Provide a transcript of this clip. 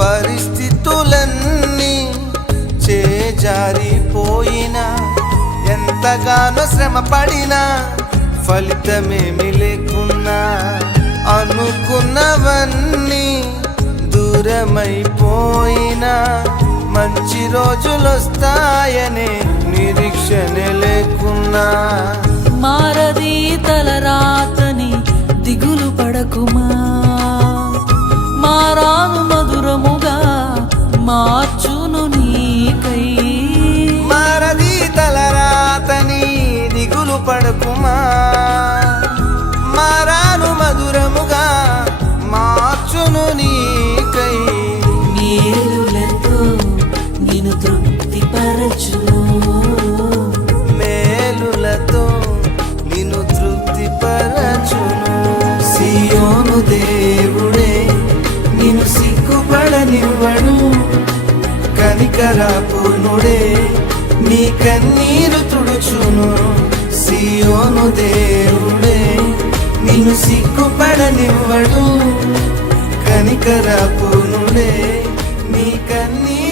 పరిస్థితులన్నీ చేజారిపోయినా ఎంతగానో శ్రమ పడినా ఫలితమేమి లేకున్నా అనుకున్నవన్నీ దూరమైపోయినా మంచి రోజులొస్తాయనే నిరీక్షణ లేకున్నా మారది తలరాతని దిగులు పడకుమా, మారాను మధురముగా మార్చును నీకై. మారది తలరాతని దిగులు పడకుమా, మారాను మధురముగా మార్చును నీకై. మేలులతో నిన్ను తృప్తిపరచును, మేలులతో నిన్ను తృప్తిపరచును. సియోను దేవుడే నిన్ను సిగ్గుపడనివ్వడు, కనికరపూర్ణుడే నీ కన్నీరు తుడుచును. సియోను దేవుడే నిన్ను సిగ్గుపడనివ్వడు, కనికరపూర్ణుడే నీ కన్నీరు